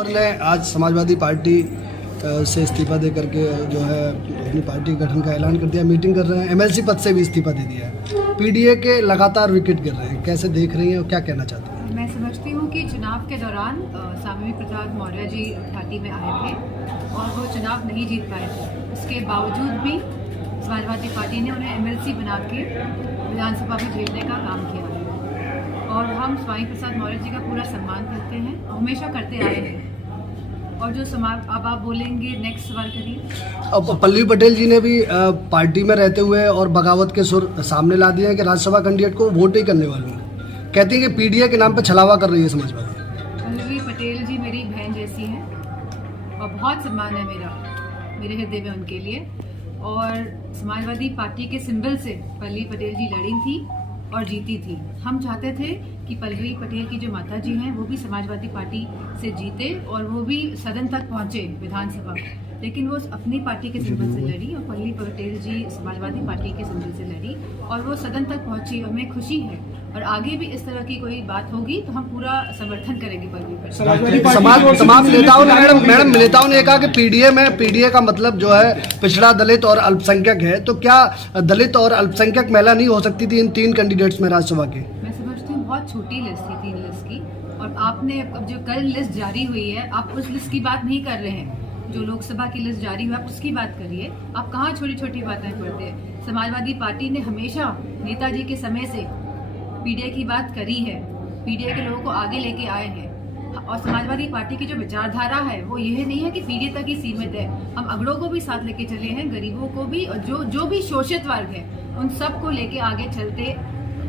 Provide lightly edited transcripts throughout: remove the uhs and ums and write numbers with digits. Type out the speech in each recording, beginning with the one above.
और ने आज समाजवादी पार्टी से इस्तीफा दे करके जो है अपनी पार्टी गठन का ऐलान कर दिया, मीटिंग कर रहे हैं। एमएलसी पद से भी इस्तीफा दे दिया है। पीडीए के लगातार विकेट गिर रहे हैं, कैसे देख रही हैं और क्या कहना चाहती हैं? मैं समझती हूँ कि चुनाव के दौरान स्वामी प्रसाद मौर्य जी घाटी में आए थे और वो चुनाव नहीं जीत पाए थे। उसके बावजूद भी समाजवादी पार्टी ने उन्हें एमएलसी बना के विधानसभा में भेजने का काम किया है और हम स्वामी प्रसाद मौर्य जी का पूरा सम्मान करते हैं, हमेशा करते आए हैं। और जो समाज, अब आप बोलेंगे नेक्स्ट सवाल करिए। अब पल्लवी पटेल जी ने भी पार्टी में रहते हुए और बगावत के सुर सामने ला दिए हैं कि राज्यसभा कैंडिडेट को वोट ही करने वालों हैं। कहती हैं कि पीडीए के नाम पर छलावा कर रही है समाजवादी। पल्लवी पटेल जी मेरी बहन जैसी हैं और बहुत सम्मान है मेरे हृदय में उनके लिए। और समाजवादी पार्टी के सिंबल से पल्लवी पटेल जी लड़ी थी और जीती थी। हम चाहते थे कि पल्लवी पटेल की जो माता जी हैं वो भी समाजवादी पार्टी से जीते और वो भी सदन तक पहुंचे विधानसभा, लेकिन वो अपनी पार्टी के सिंबल से लड़ी और पल्लवी पटेल जी समाजवादी पार्टी के सिंबल से लड़ी और वो सदन तक पहुंची और हमें खुशी है। और आगे भी इस तरह की कोई बात होगी तो हम पूरा समर्थन करेंगे पल्लवी पटेल। तमाम नेताओं ने नेताओं ने कहा कि पीडीए का मतलब जो है पिछड़ा, दलित और अल्पसंख्यक है, तो क्या दलित और अल्पसंख्यक महिला नहीं हो सकती थी इन 3 कैंडिडेट्स में राज्यसभा के? मैं समझती हूँ बहुत छोटी लिस्ट थी 3 लिस्ट की, और आपने अब जो कल लिस्ट जारी हुई है आप उस लिस्ट की बात नहीं कर रहे हैं। जो लोकसभा की लिस्ट जारी हुई आप उसकी बात करिए। आप कहाँ छोटी छोटी बातें करते हैं? समाजवादी पार्टी ने हमेशा नेताजी के समय से पीडीए की बात करी है, पीडीए के लोगों को आगे लेके आए हैं। और समाजवादी पार्टी की जो विचारधारा है वो यह नहीं है कि पीडीए तक ही सीमित है। हम अगड़ों को भी साथ लेके चले हैं, गरीबों को भी, और जो भी शोषित वर्ग है उन सबको लेके आगे चलते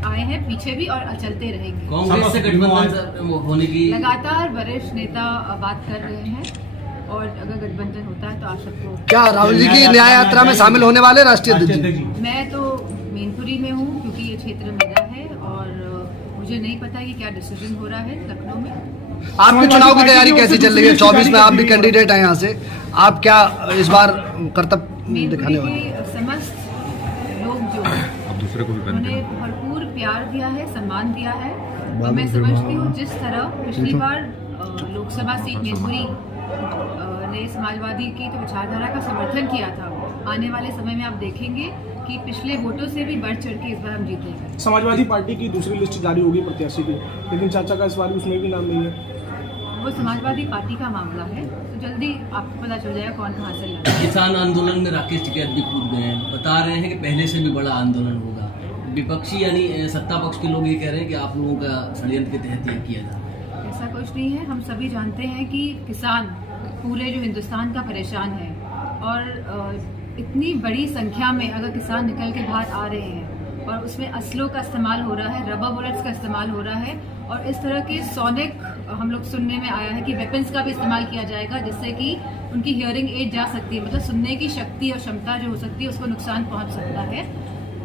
आए हैं, पीछे भी और चलते रहेंगे। कांग्रेस से गठबंधन होने की लगातार वरिष्ठ नेता बात कर रहे हैं और अगर गठबंधन होता है तो आप सबको। क्या राहुल जी की न्याय यात्रा में शामिल होने वाले राष्ट्रीय अध्यक्ष? मैं तो मैनपुरी में हूँ क्योंकि ये क्षेत्र मेरा है और मुझे नहीं पता कि क्या डिसीजन हो रहा है लखनऊ में। आपके चुनाव की तैयारी कैसी चल रही है? 24 में आप भी कैंडिडेट हैं यहाँ से, आप क्या इस बार कर्तव्य दिखाने वाले हैं? समस्त लोग जो उन्हें भरपूर प्यार दिया है, सम्मान दिया है और मैं समझती हूँ जिस तरह पिछली बार लोकसभा सीट मैनपुरी ने समाजवादी की तो विचारधारा का समर्थन किया था, आने वाले समय में आप देखेंगे कि पिछले वोटों से भी बढ़ चढ़ के इस बार हम जीतेंगे। समाजवादी पार्टी की दूसरी लिस्ट जारी होगी प्रत्याशी की, लेकिन चाचा का इस बार उसमें भी नाम नहीं है। वो समाजवादी पार्टी का मामला है, तो जल्दी आपको पता चल जाएगा कौन कहाँ से लड़ा। किसान आंदोलन में राकेश टिकैत भी कूद गए हैं, बता रहे हैं कि पहले से भी बड़ा आंदोलन होगा। विपक्षी यानी सत्ता पक्ष के लोग ये कह रहे हैं कि आप लोगों का षड्यंत्र के तहत यह किया जा रहा है। ऐसा कुछ नहीं है। हम सभी जानते हैं कि किसान पूरे जो हिंदुस्तान का परेशान है और इतनी बड़ी संख्या में अगर किसान निकल के बाहर आ रहे हैं और उसमें असलों का इस्तेमाल हो रहा है, रबर बुलेट्स का इस्तेमाल हो रहा है और इस तरह के सोनिक हम लोग सुनने में आया है कि वेपन्स का भी इस्तेमाल किया जाएगा जिससे कि उनकी हियरिंग एड जा सकती है, मतलब सुनने की शक्ति और क्षमता जो हो सकती है उसको नुकसान पहुंच सकता है।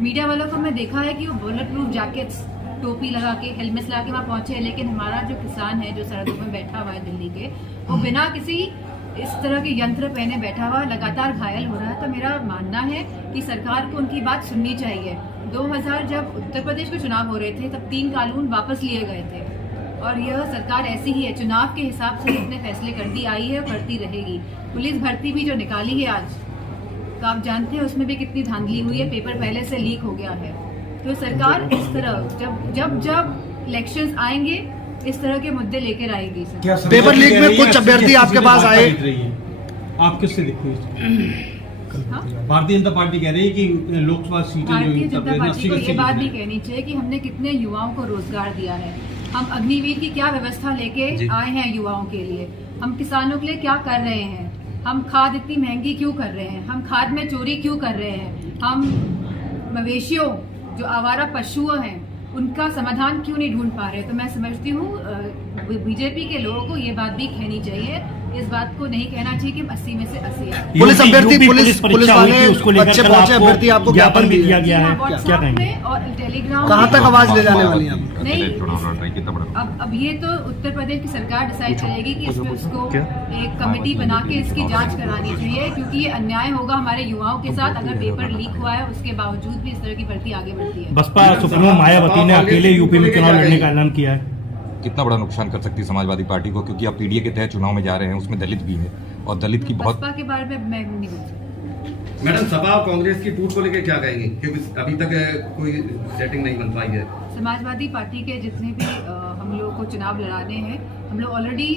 मीडिया वालों को मैं देखा है कि वो बुलेट प्रूफ जैकेट्स, टोपी लगा के, हेलमेट लगा के वहाँ पहुंचे, लेकिन हमारा जो किसान है जो सड़कों में बैठा हुआ है दिल्ली के, वो बिना किसी इस तरह के यंत्र पहने बैठा हुआ लगातार घायल हो रहा है। तो मेरा मानना है कि सरकार को उनकी बात सुननी चाहिए। 2000 जब उत्तर प्रदेश में चुनाव हो रहे थे तब 3 कानून वापस लिए गए थे और यह सरकार ऐसी ही है, चुनाव के हिसाब से अपने फैसले करती आई है और करती रहेगी। पुलिस भर्ती भी जो निकाली है आज, तो आप जानते हैं उसमें भी कितनी धांधली हुई है, पेपर पहले से लीक हो गया है। तो सरकार इस तरह जब इलेक्शंस आएंगे इस तरह के मुद्दे लेकर आएगी। पेपर लीक में कुछ अभ्यर्थी आपके पास आए, आप किससे दिखते हैं? भारतीय जनता पार्टी कह रही है कि लोकसभा सीटें भारतीय जनता पार्टी को ये बात नहीं कहनी चाहिए कि हमने कितने युवाओं को रोजगार दिया है। हम अग्निवीर की क्या व्यवस्था लेके आए हैं युवाओं के लिए, हम किसानों के लिए क्या कर रहे हैं, हम खाद इतनी महंगी क्यों कर रहे हैं, हम खाद में चोरी क्यों कर रहे हैं, हम मवेशियों जो आवारा पशु हैं उनका समाधान क्यों नहीं ढूंढ पा रहे। तो मैं समझती हूँ बीजेपी के लोगों को ये बात भी कहनी चाहिए, इस बात को नहीं कहना चाहिए कि 80 में से 80 है। पुलिस अभ्यर्थी पुलिस वाले बच्चे पहुंचे अभ्यर्थी आपको ज्ञापन भी दिया गया है, क्या कहेंगे? और टेलीग्राम कहाँ तक आवाज ले जाने वाली है? नहीं, अब ये तो उत्तर प्रदेश की सरकार डिसाइड करेगी कि इसमें उसको एक कमेटी बना के इसकी जांच करानी चाहिए, क्योंकि ये अन्याय होगा हमारे युवाओं के साथ अगर पेपर लीक हुआ है उसके बावजूद भी इस तरह की भर्ती आगे बढ़ती है। बसपा सुप्रीमो मायावती ने अकेले यूपी में चुनाव लड़ने का ऐलान किया है। कितना बड़ा नुकसान कर सकती है समाजवादी पार्टी को, क्योंकि आप पीडीए के तहत चुनाव में जा रहे हैं, उसमें दलित भी है और दलित की बहुत। बसपा के बारे में मैं नहीं बोल सकती। मैडम, सपा और कांग्रेस की टूट को लेकर क्या कहेंगे, क्योंकि अभी तक कोई सेटिंग नहीं बन पाई है। समाजवादी पार्टी के जितने भी हम लोग को चुनाव लड़ाने हैं, हम लोग ऑलरेडी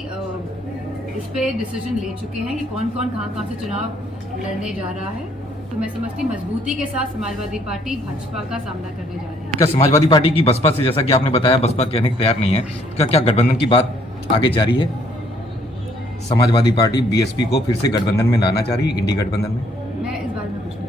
इस पे डिसीजन ले चुके हैं कि कौन कौन कहाँ से चुनाव लड़ने जा रहा है। तो मैं समझती मजबूती के साथ समाजवादी पार्टी भाजपा का सामना करने जा रही है। क्या समाजवादी पार्टी की बसपा से, जैसा कि आपने बताया बसपा कहने को तैयार नहीं है, क्या गठबंधन की बात आगे जारी है? समाजवादी पार्टी बीएसपी को फिर से गठबंधन में लाना चाह रही है, इंडी गठबंधन में? मैं इस बारे में कुछ